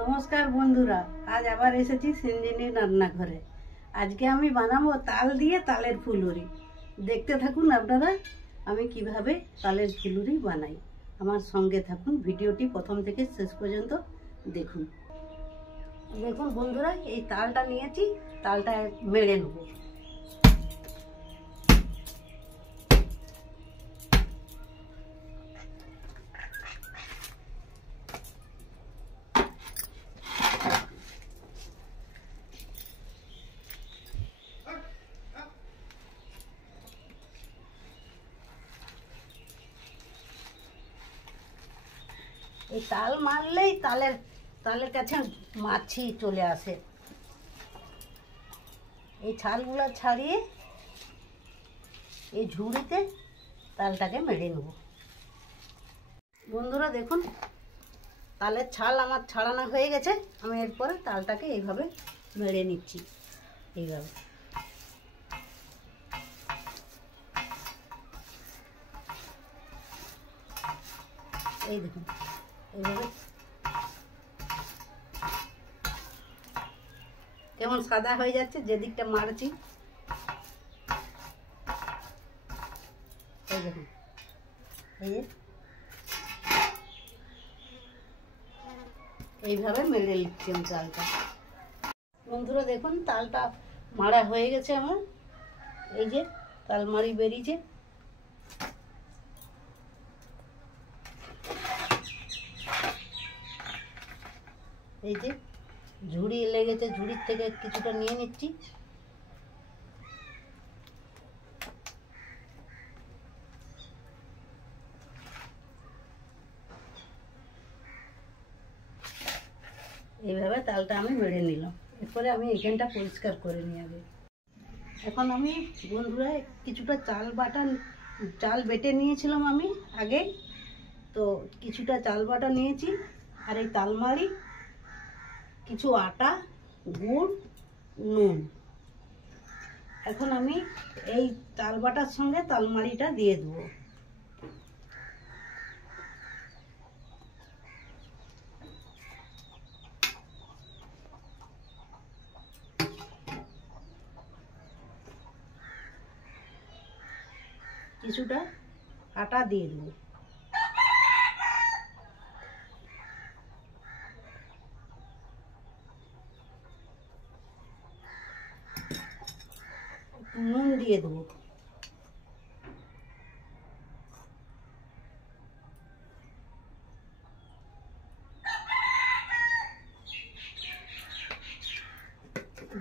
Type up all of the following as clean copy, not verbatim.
নমস্কার বন্ধুরা, আজ আবার এসেছি সিঞ্জিনী রান্নাঘরে। আজকে আমি বানাবো তাল দিয়ে তালের ফুলুরি। দেখতে থাকুন আপনারা আমি কিভাবে তালের ফুলুরি বানাই। আমার সঙ্গে থাকুন, ভিডিওটি প্রথম থেকে শেষ পর্যন্ত দেখুন। দেখুন বন্ধুরা, এই তালটা নিয়েছি, তালটা মেরে নেব। এই তাল মারলেই তালের কাছে মাছি চলে আসে। এই ছালগুলো ছাড়িয়ে এই ঝুড়িতে তালটাকে মেরে নেব। বন্ধুরা দেখুন, তালের ছাল আমার ছাড়ানো হয়ে গেছে। আমি এরপরে তালটাকে এইভাবে মেরে নিচ্ছি। এইভাবে এই দেখুন, এইভাবে কেমন সাদা হয়ে যাচ্ছে যেদিকটা মারছি। এই দেখুন, এইভাবে মেরে নিচ্ছি আমি তালটা। বন্ধুরা দেখুন, তালটা মারা হয়ে গেছে আমার। এই যে তালমারি বেরিয়েছে। এই যে ঝুড়ি লেগেছে, ঝুড়ির থেকে কিছুটা নিয়ে নিচ্ছি। এইভাবে তালটা আমি মেরে নিলাম। এরপরে আমি এখানটা পরিষ্কার করে নিয়ে যাবো। এখন আমি বন্ধুরা কিছুটা চাল বেটে নিয়েছিলাম আমি আগে, তো কিছুটা চাল বাটা নিয়েছি। আর এই তালমারি, কিছু আটা, গুড়, নুন। এখন আমি এই তাল বাটার সঙ্গে তালমারিটা দিয়ে দেবো। কিছুটা আটা দিয়ে দেবো। নুন দিয়ে দেবো।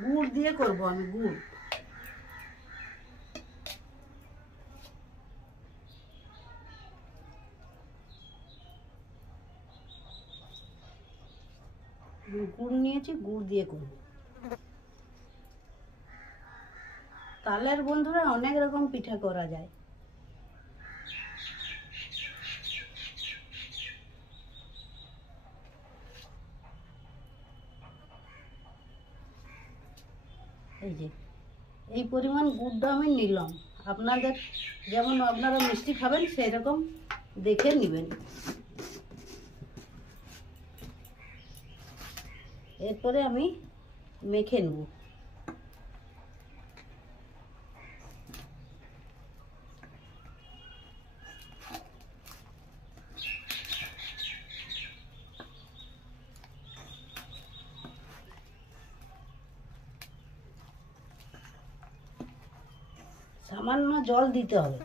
গুড় দিয়ে করবো আমি, গুড়। গুড় নিয়েছি, গুড় দিয়ে করবো। তালের বন্ধুরা অনেক রকম পিঠা করা যায়। এই যে এই পরিমাণ গুড়টা আমি নিলাম। আপনাদের যেমন আপনারা মিষ্টি খাবেন সেই রকম দেখে নেবেন। এরপরে আমি মেখে নেব। সামান্য জল দিতে হবে।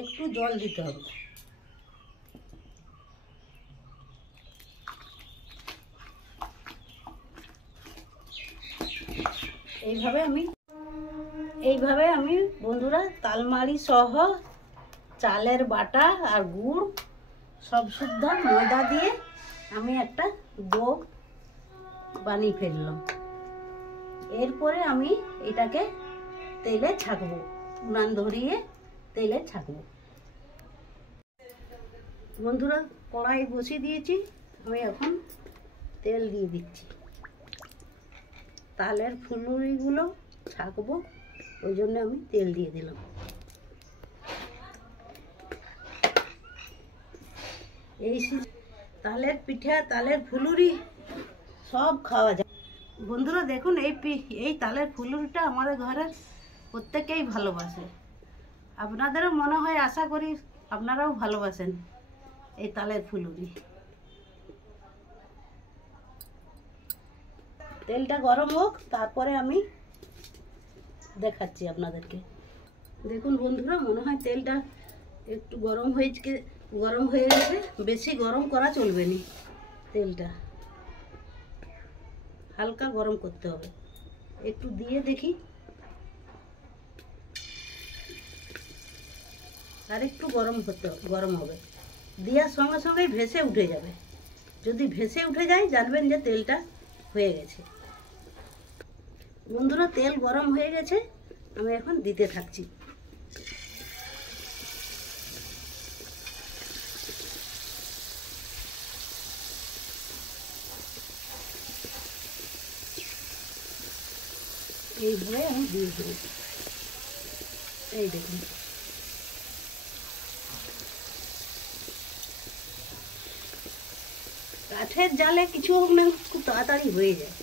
একটু জল দিতে হবে। এইভাবে আমি বন্ধুরা তালমারি সহ চালের বাটা আর গুড় সব শুদ্ধ ময়দা দিয়ে আমি একটা ডো বানিয়ে ফেললাম। এরপরে আমি এটাকে তেলে ছাঁকবো। উনান ধরিয়ে তেলে ছাঁকবো। বন্ধুরা, কড়াই বসিয়ে দিয়েছি, আমি এখন তেল দিয়ে দিচ্ছি। তালের ফুলুরিগুলো ছাঁকবো, ওই জন্য আমি তেল দিয়ে দিলাম। এই তালের পিঠা, তালের ফুলুরি সব খাওয়া যায়। বন্ধুরা দেখুন, এই তালের ফুলুরিটা আমাদের ঘরের প্রত্যেকেই ভালোবাসে। আপনাদেরও মনে হয়, আশা করি আপনারাও ভালোবাসেন এই তালের ফুলুরি। তেলটা গরম হোক, তারপরে আমি দেখাচ্ছি আপনাদেরকে। দেখুন বন্ধুরা, মনে হয় তেলটা একটু গরম হয়ে গেছে। বেশি গরম করা চলবে না, তেলটা হালকা গরম করতে হবে। একটু দিয়ে দেখি, আর একটু গরম হবে। দেওয়ার সঙ্গে সঙ্গেই ভেসে উঠে যাবে। যদি ভেসে উঠে যায়, জানবেন যে তেলটা হয়ে গেছে। বন্ধুরা, তেল গরম হয়ে গেছে, আমি এখন দিতে থাকছি। এইভাবে আমি দিয়ে দেবো। এই দেখুন, কাঠের জালে কিছু হোক না, খুব তাড়াতাড়ি হয়ে যায়।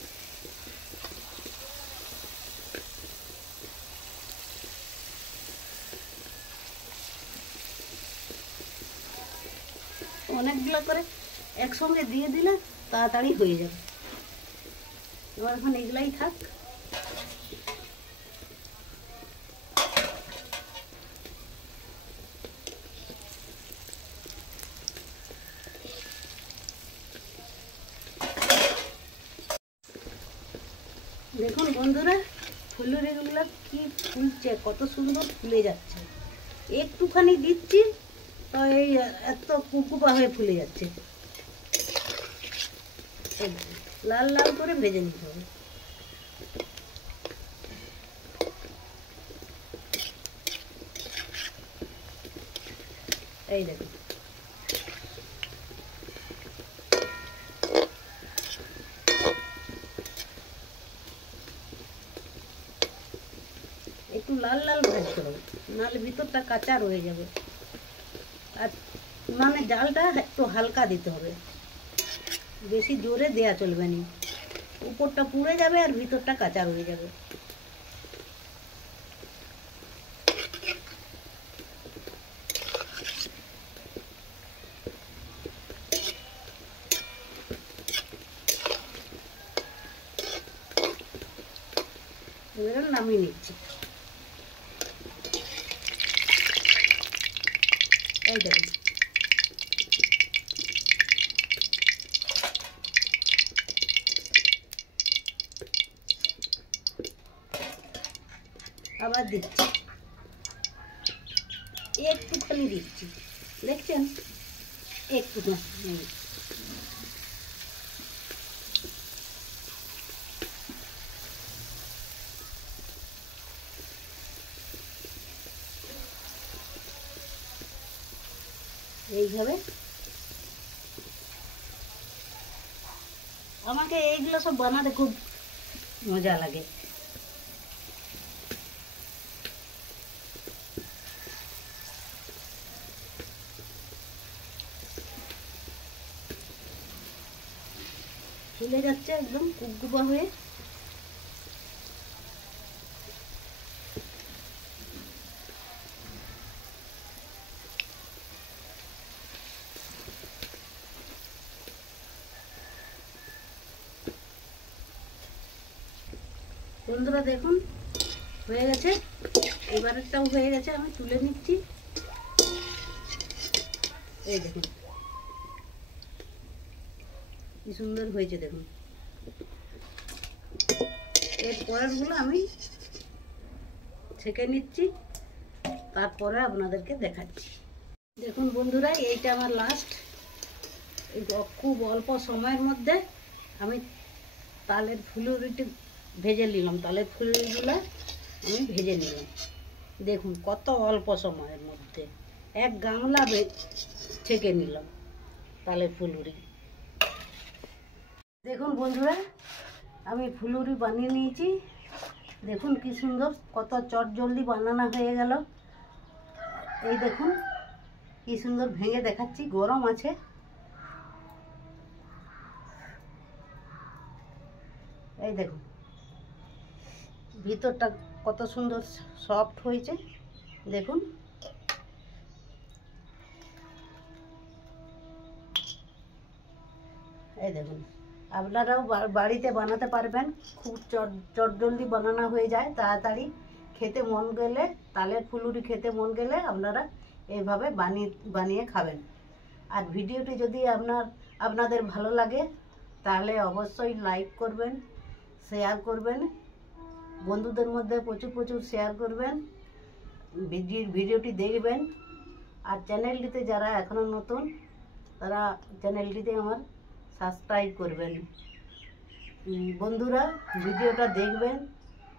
অনেকগুলো করে একসঙ্গে দিয়ে দিলে তাড়াতাড়ি হয়ে যাবে। এবার এখন এগুলাই থাক। দেখুন বন্ধুরা, ফুলুরিগুলো কি ফুলছে, কত সুন্দর ফুলে যাচ্ছে। একটুখানি দিচ্ছি তো এই এত কুকুপা হয়ে ফুলে যাচ্ছে। লাল লাল করে ভেজে নিতে হবে। এই দেখুন, একটু লাল লাল ভাজতে হবে, নাহলে ভিতরটা কাঁচা রয়ে যাবে। আর মানে জালটা একটু হালকা দিতে হবে, বেশি জোরে দেয়া চলবে না। উপরটা পুড়ে যাবে আর ভিতরটা কাঁচা রয়ে যাবে। এবার নামিয়ে নিচ্ছি। এই দেখুন, আবার দিচ্ছি, একটুখানি দিচ্ছি, দেখছেন, একটুখানি। এইভাবে আমাকে এইগুলো সব বানাতে খুব মজা লাগে। ফুলে যাচ্ছে একদম কুককুপা হয়ে। বন্ধুরা দেখুন, হয়ে গেছে। এবারেরটাও হয়ে গেছে, আমি তুলে নিচ্ছি। এই দেখুন কি সুন্দর হয়েছে, দেখুন। এর পরেরগুলো আমি ছেঁকে নিচ্ছি, তারপরে আপনাদেরকে দেখাচ্ছি। দেখুন বন্ধুরা, এইটা আমার লাস্ট। এই খুব অল্প সময়ের মধ্যে আমি তালের ফুলুরিটি ভেজে নিলাম। তালের ফুলুরিগুলো আমি ভেজে নিলাম। দেখুন কত অল্প সময়ের মধ্যে এক গামলা ছেঁকে নিলাম তালের ফুলুরি। দেখুন বন্ধুরা, আমি ফুলুরি বানিয়ে নিয়েছি। দেখুন কি সুন্দর, কত চটজলদি বানানো হয়ে গেল। এই দেখুন কি সুন্দর ভেঙে দেখাচ্ছি, গরম আছে। এই দেখুন ভিতরটা কত সুন্দর সফট হয়েছে। দেখুন এই দেখুন, আপনারাও বাড়িতে বানাতে পারবেন। খুব চটজলদি বানানো হয়ে যায়, তাড়াতাড়ি। খেতে মন গেলে, তালের ফুলুরি খেতে মন গেলে আপনারা এইভাবে বানিয়ে খাবেন। আর ভিডিওটি যদি আপনাদের ভালো লাগে তাহলে অবশ্যই লাইক করবেন, শেয়ার করবেন, বন্ধুদের মধ্যে প্রচুর শেয়ার করবেন, ভিডিওটি দেখবেন। আর চ্যানেলটিতে যারা এখনও নতুন তারা চ্যানেলটিতে আমার সাবস্ক্রাইব করবেন। বন্ধুরা ভিডিওটা দেখবেন,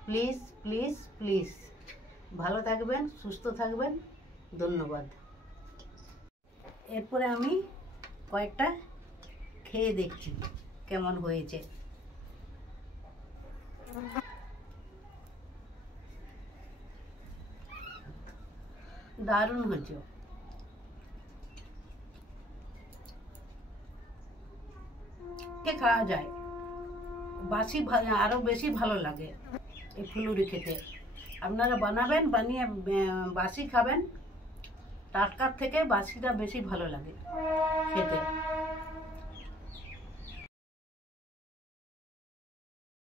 প্লিজ প্লিজ প্লিজ। ভালো থাকবেন, সুস্থ থাকবেন, ধন্যবাদ। এরপরে আমি কয়েকটা খেয়ে দেখছি কেমন হয়েছে। দারুণ হয়েছে, কে খাওয়া যায়। বাসি আরো বেশি ভালো লাগে এই ফুলুরি খেতে। আপনারা বানাবেন, বানিয়ে বাসি খাবেন। টাটকার থেকে বাসিটা বেশি ভালো লাগে খেতে।